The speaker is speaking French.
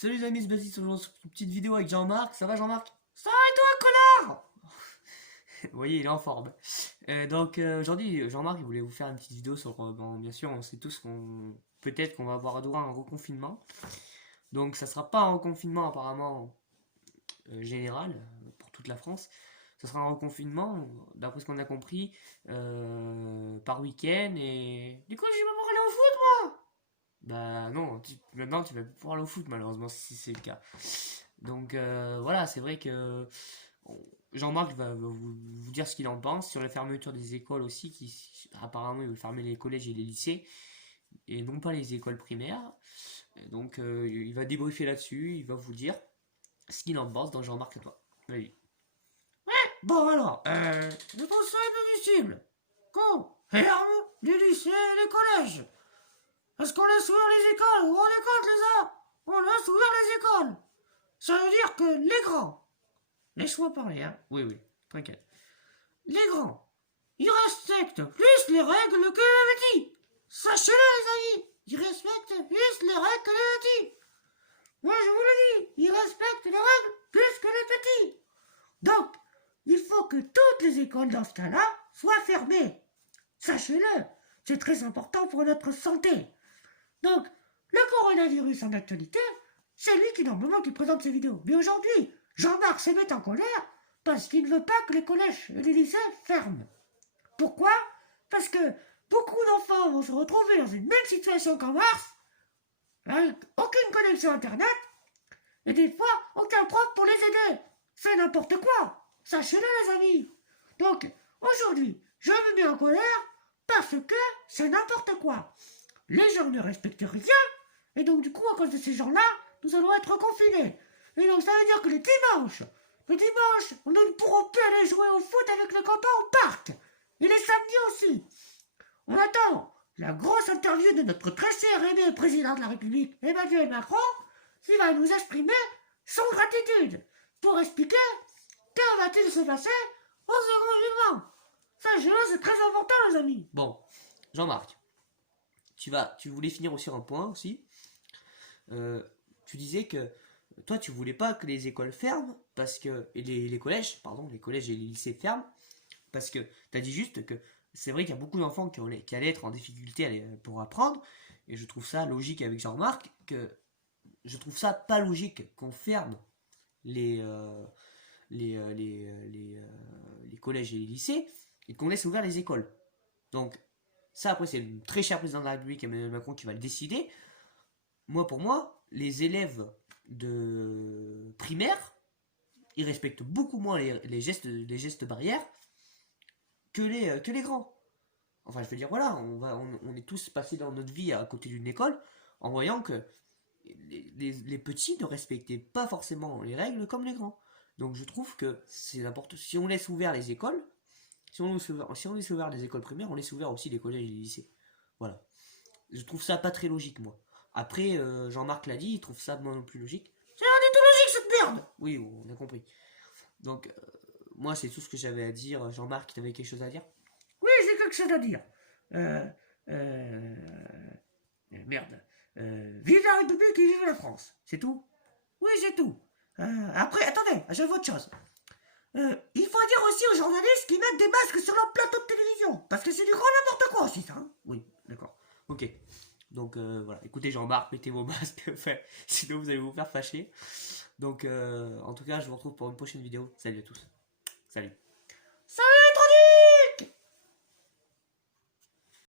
Salut les amis, c'est Baptiste, aujourd'hui sur une petite vidéo avec Jean-Marc. Ça va Jean-Marc? Ça va et toi, connard? Vous voyez, il est en forme. Aujourd'hui, Jean-Marc il voulait vous faire une petite vidéo sur, bon, bien sûr, on sait tous qu'on peut-être qu'on va avoir droit à un reconfinement. Donc ça sera pas un reconfinement apparemment général pour toute la France. Ça sera un reconfinement, d'après ce qu'on a compris, par week-end et... Du coup, je vais pas pouvoir aller au foot, moi! Bah non, maintenant tu vas plus pouvoir aller au foot malheureusement si c'est le cas. Voilà, c'est vrai que Jean-Marc va vous dire ce qu'il en pense sur la fermeture des écoles aussi, qui apparemment il veut fermer les collèges et les lycées, et non pas les écoles primaires. Il va débriefer là-dessus, il va vous dire ce qu'il en pense dans Jean-Marc et toi. Allez. Bon alors, le conseil de disciples, qu'on ferme les lycées et les collèges. Parce qu'on laisse ouvrir les écoles, vous vous rendez compte les gars? On laisse ouvrir les écoles. Ça veut dire que les grands, laisse-moi parler, hein. Oui, oui, t'inquiète. Les grands, ils respectent plus les règles que les petits. Sachez-le, les amis, ils respectent plus les règles que les petits. Moi, je vous le dis, ils respectent les règles plus que les petits. Donc, il faut que toutes les écoles dans ce cas-là soient fermées. Sachez-le, c'est très important pour notre santé. Donc, le coronavirus en actualité, c'est lui qui normalement qui présente ces vidéos. Mais aujourd'hui, Jean-Marc se met en colère parce qu'il ne veut pas que les collèges et les lycées ferment. Pourquoi? Parce que beaucoup d'enfants vont se retrouver dans une même situation qu'en mars, avec aucune connexion Internet, et des fois, aucun prof pour les aider. C'est n'importe quoi. Sachez-le, les amis. Donc, aujourd'hui, je me mets en colère parce que c'est n'importe quoi. Les gens ne respectent rien, et donc du coup, à cause de ces gens-là, nous allons être confinés. Et donc ça veut dire que le dimanche, on ne pourront plus aller jouer au foot avec les copains au parc. Et les samedis aussi. On attend la grosse interview de notre très cher aimé président de la République, Emmanuel Macron, qui va nous exprimer son gratitude pour expliquer que va-t-il se passer au second confinement. Sachez-le, c'est très important, les amis. Bon, Jean-Marc, tu voulais finir aussi un point aussi. Tu disais que toi, tu voulais pas que les écoles ferment parce que et les collèges, pardon, les collèges et les lycées ferment parce que tu as dit juste que c'est vrai qu'il y a beaucoup d'enfants qui allaient être en difficulté pour apprendre et je trouve ça logique avec Jean-Marc que je trouve ça pas logique qu'on ferme les, euh, les collèges et les lycées et qu'on laisse ouvert les écoles. Donc ça après c'est le très cher président de la République Emmanuel Macron qui va le décider. Pour moi, les élèves de primaire, ils respectent beaucoup moins les gestes barrières que les grands. Enfin, je veux dire, voilà, on est tous passés dans notre vie à côté d'une école en voyant que les petits ne respectaient pas forcément les règles comme les grands. Donc je trouve que c'est n'importe. Si on laisse ouvert les écoles, si on laisse ouvert les écoles primaires, on laisse ouvert aussi les collèges et les lycées. Voilà. Je trouve ça pas très logique, moi. Après, Jean-Marc l'a dit, il trouve ça moi non plus logique. C'est rien du tout logique cette merde. Oui, on a compris. Donc, moi, c'est tout ce que j'avais à dire. Jean-Marc, tu avais quelque chose à dire? Oui, j'ai quelque chose à dire. Euh, euh, Merde. Vive la République et vive la France. C'est tout? Oui, c'est tout. Après, attendez, j'ai autre chose. Il faut dire aussi aux journalistes qu'ils mettent des masques sur leur plateau de télévision. Parce que c'est du grand n'importe quoi aussi, ça. Hein. Oui, d'accord. Ok. Voilà, écoutez Jean-Marc, mettez vos masques, enfin, sinon vous allez vous faire fâcher. En tout cas, je vous retrouve pour une prochaine vidéo. Salut à tous. Salut. Salut, Tony!